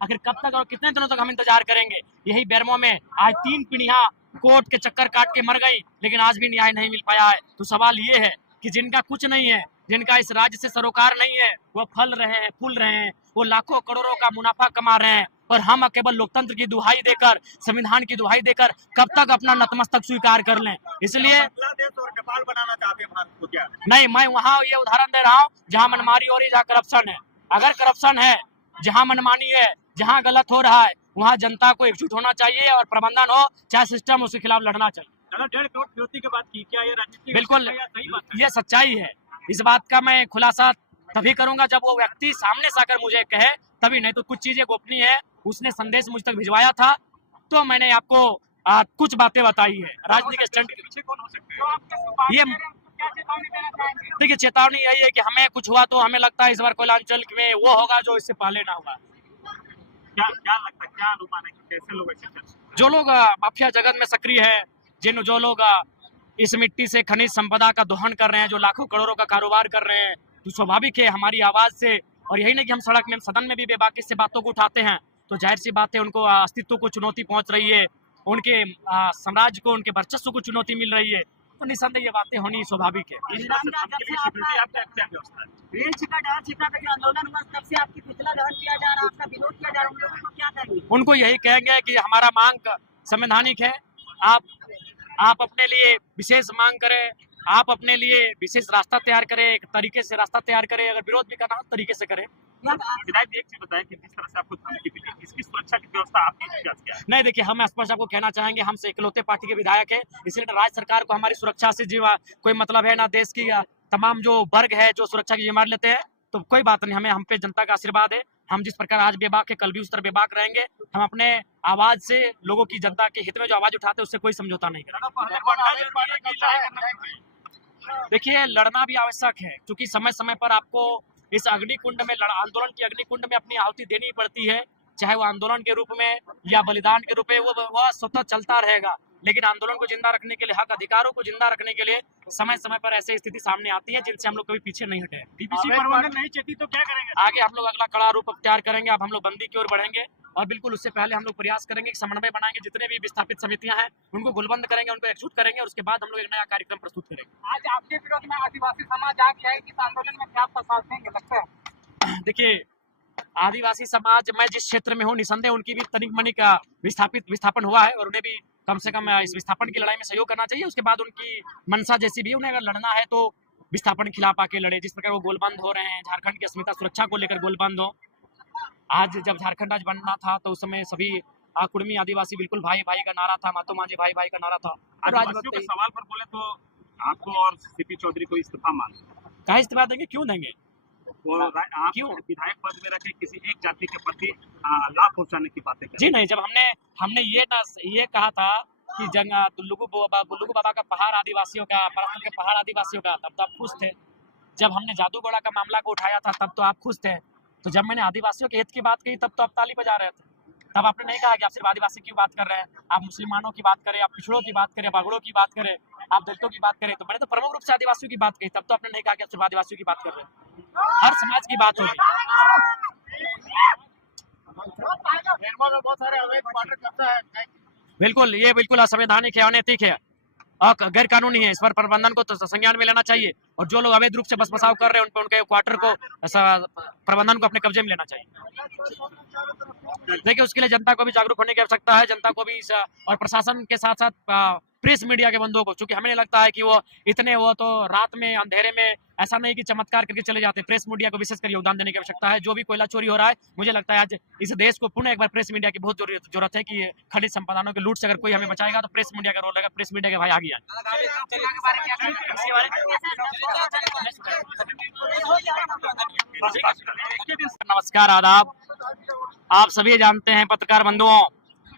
आखिर कब तक और कितने दिनों तक हम इंतजार करेंगे? यही बेरमो में आज 3 पीढ़ियां कोर्ट के चक्कर काट के मर गई, लेकिन आज भी न्याय नहीं मिल पाया है। तो सवाल ये है कि जिनका कुछ नहीं है, जिनका इस राज्य से सरोकार नहीं है, वो फल रहे हैं, फूल रहे हैं, वो लाखों करोड़ों का मुनाफा कमा रहे हैं, और हम केवल लोकतंत्र की दुहाई देकर, संविधान की दुहाई देकर कब तक अपना नतमस्तक स्वीकार कर लें? इसलिए बांग्लादेश और नेपाल बनाना चाहते हैं भारत को क्या? नहीं, मैं वहाँ ये उदाहरण दे रहा हूँ जहाँ मनमानी हो रही है, जहाँ करप्शन है। अगर करप्शन है, जहाँ मनमानी है, जहाँ गलत हो रहा है, वहाँ जनता को एकजुट होना चाहिए और प्रबंधन हो चाहे सिस्टम, उसके खिलाफ लड़ना चाहिए। 1.5 करोड़ फिरौती की बात की, क्या ये राजनीति बिल्कुल, सही बात है? ये सच्चाई है। इस बात का मैं खुलासा तभी करूंगा जब वो व्यक्ति सामने से आकर मुझे कहे, तभी। नहीं तो कुछ चीजें गोपनीय है। उसने संदेश मुझ तक भिजवाया था, तो मैंने आपको कुछ बातें बताई है। राजनीतिक स्टंट के पीछे कौन हो सकता है? ये देखिए, चेतावनी यही है कि हमें कुछ हुआ तो हमें लगता है इस बार कोयलांचल में वो होगा जो इससे पहले ना हुआ। क्या लगता है, क्या अनुमान है कि कैसे लोग ऐसे जो लोग माफिया जगत में सक्रिय है, जो लोग इस मिट्टी से खनिज संपदा का दोहन कर रहे हैं, जो लाखों करोड़ों का कारोबार कर रहे हैं, तो स्वाभाविक है हमारी आवाज से, और यही नहीं कि हम सड़क में, सदन में भी बेबाकी से बातों को उठाते हैं, तो जाहिर सी बात है उनको अस्तित्व को चुनौती पहुंच रही है, उनके साम्राज्य को, उनके वर्चस्व को चुनौती मिल रही है, तो निसंदेह ये बातें होनी स्वाभाविक है। उनको यही कहेंगे कि हमारा मांग संवैधानिक है, आप अपने लिए विशेष मांग करें, आप अपने लिए विशेष रास्ता तैयार करें, एक तरीके से रास्ता तैयार करें, अगर विरोध भी करना हो तरीके से करें। विधायक एक चीज बताएं कि जिस तरह से आपको धमकी मिली, इसकी सुरक्षा की व्यवस्था आपने क्या किया? नहीं, देखिए, हम स्पष्ट आपको कहना चाहेंगे, हम से इकलौते पार्टी के विधायक है, इसलिए राज्य सरकार को हमारी सुरक्षा से कोई मतलब है ना। देश की तमाम जो वर्ग है जो सुरक्षा की जिम्मेदारी लेते हैं, तो कोई बात नहीं, हम पे जनता का आशीर्वाद है। हम जिस प्रकार आज बेबाक है, कल भी उस तरह बेबाक रहेंगे। हम अपने आवाज से लोगों की, जनता के हित में जो आवाज उठाते हैं, उससे कोई समझौता नहीं करेंगे। देखिए, लड़ना भी आवश्यक है, क्योंकि समय समय पर आपको इस अग्निकुंड में, आंदोलन की अग्निकुंड में अपनी आहुति देनी पड़ती है, चाहे वो आंदोलन के रूप में या बलिदान के रूप में, वो स्वतः चलता रहेगा। लेकिन आंदोलन को जिंदा रखने के लिए, हक अधिकारों को जिंदा रखने के लिए समय समय पर ऐसी स्थिति सामने आती है जिनसे हम लोग कभी पीछे नहीं हटे। डीपीसी प्रबंधन नहीं चाहती तो क्या करेंगे? आगे हम लोग अगला कड़ा रूप अख्तियार करेंगे। अब हम लोग बंदी की ओर बढ़ेंगे, और बिल्कुल उससे पहले हम लोग प्रयास करेंगे कि समन्वय बनाएंगे, जितने भी विस्थापित समितियां हैं उनको गुलबंद करेंगे, उनको एकजुट करेंगे, और उसके बाद हम लोग एक नया कार्यक्रम प्रस्तुत करेंगे। आज आपके विरोध में आदिवासी समाज आ गया है, कि आंदोलन में क्या आप साथ देंगे, लगता है? देखिए, आदिवासी समाज, मैं जिस क्षेत्र में हूँ, निसंदेह उनकी भी तनिक मनिक विस्थापन हुआ है, और उन्हें भी कम से कम इस विस्थापन की लड़ाई में सहयोग करना चाहिए। उसके बाद उनकी मनसा जैसी भी, उन्हें अगर लड़ना है तो विस्थापन के खिलाफ आके लड़े। जिस प्रकार वो गोलबंद हो रहे हैं, झारखंड की अस्मिता सुरक्षा को लेकर गोलबंद हो। आज जब झारखंड राज्य बनना था, तो उस समय सभी कुड़मी आदिवासी बिल्कुल भाई भाई का नारा था, मातो मांझी भाई भाई का नारा था। आदिवासियों के सवाल पर बोले तो आपको और सीपी चौधरी को इस्तीफा मांगे, कहा इस्तीफा देंगे? क्यों देंगे? आप क्यों विधायक पद में रखे किसी एक जाति के प्रति लाभ पहुंचाने की बातें करें? जी नहीं, जब हमने ये कहा था कि बुल्लुगु बाबा का पहाड़ आदिवासियों का, परस्थल के पहाड़ आदिवासियों का, तब तो आप खुश थे। जब हमने जादूगोड़ा का मामला को उठाया था, तब तो आप खुश थे। तो जब मैंने आदिवासियों के हित की बात कही, तब तो आप ताली बजा रहे थे। तब आपने नहीं कहा कि आप सिर्फ आदिवासी की बात कर रहे हैं, आप मुसलमानों की बात करें, आप पिछड़ों की बात करें, बागड़ों की बात करें, आप दलितों की बात करें। तो मैंने तो प्रमुख रूप से आदिवासियों की बात कही, तब तो आपने नहीं कहा कि आप सिर्फ आदिवासियों की बात कर रहे हैं। हर समाज की बात होगी। बहुत सारे अवैध वाटर कब्जा है। बिल्कुल, ये बिल्कुल असंवैधानिक है, अनैतिक है और गैर कानूनी है। इस पर प्रबंधन को तो संज्ञान में लेना चाहिए, और जो लोग अवैध रूप से बस बसाव कर रहे हैं, उनके क्वार्टर को, प्रबंधन को अपने कब्जे में लेना चाहिए। देखिए, उसके लिए जनता को भी जागरूक होने की आवश्यकता है, जनता को भी, और प्रशासन के साथ साथ प्रेस मीडिया के बंधुओं को, क्योंकि हमें नहीं लगता है कि वो तो रात में अंधेरे में ऐसा नहीं कि चमत्कार करके चले जाते। प्रेस मीडिया को विशेषकर योगदान देने की आवश्यकता है। जो भी कोयला चोरी हो रहा है, मुझे लगता है आज इस देश को पुनः एक बार प्रेस मीडिया की बहुत जरूरत है कि खनिज संपदाओं के लूट से अगर कोई हमें बचाएगा तो प्रेस मीडिया का रोल रहेगा। प्रेस मीडिया के भाई आगे आए। नमस्कार, आदाब। आप सभी जानते हैं पत्रकार बंधुओं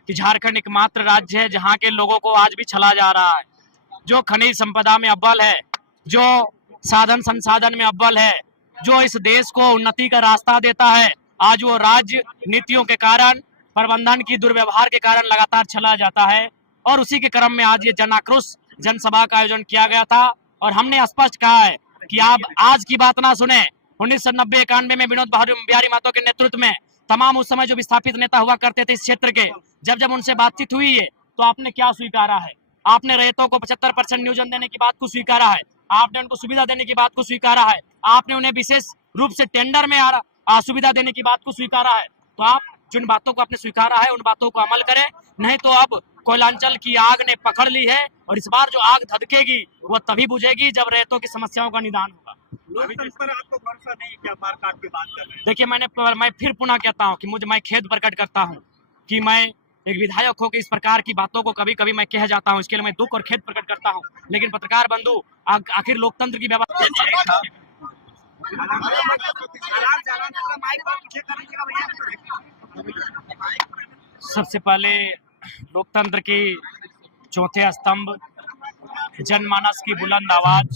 कि झारखंड एकमात्र राज्य है जहां के लोगों को आज भी छला जा रहा है, जो खनिज संपदा में अव्वल है, जो साधन संसाधन में अव्वल है, जो इस देश को उन्नति का रास्ता देता है। आज वो राज्य नीतियों के कारण, प्रबंधन की दुर्व्यवहार के कारण लगातार छला जाता है, और उसी के क्रम में आज ये जन आक्रोश जनसभा का आयोजन किया गया था। और हमने स्पष्ट कहा है कि आप आज की बात ना सुने। 1990-91 में विनोद बिहारी महतो के नेतृत्व में तमाम उस समय जो विस्थापित नेता हुआ करते थे इस क्षेत्र के, जब जब उनसे बातचीत हुई है तो आपने क्या स्वीकारा है? आपने रैयतों को 75% नियोजन देने की बात को स्वीकारा है, आपने उनको सुविधा देने की बात को स्वीकारा है, आपने उन्हें विशेष रूप से टेंडर में सुविधा देने की बात को स्वीकारा है। तो आप जिन बातों को आपने स्वीकारा है उन बातों को अमल करें, नहीं तो अब कोयलांचल की आग ने पकड़ ली है और इस बार जो आग धधकेगी वह तभी बुझेगी जब रैयतों की समस्याओं का निदान होगा। लोकतंत्र पर आपको भरोसा नहीं, क्या मारकाट की बात कर रहे हैं? देखिए, मैं फिर पुनः कहता हूं कि मैं खेद प्रकट करता हूं कि मैं एक विधायक हो के इस प्रकार की बातों को कभी कभी मैं कह जाता हूं, इसके लिए मैं दुख और खेद प्रकट करता हूं। लेकिन पत्रकार बंधु, आखिर लोकतंत्र की व्यवस्था सबसे पहले लोकतंत्र की चौथे स्तंभ जनमानस की बुलंद आवाज,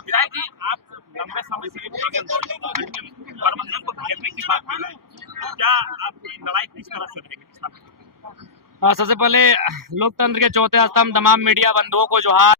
विधायक जी, आप लंबे समय से प्रबंधन को घेरने की बात कर रहे हैं, क्या आपकी लड़ाई किस तरह से रहेगी? सबसे पहले लोकतंत्र के चौथे स्तंभ तमाम मीडिया बंधुओं को जोहार।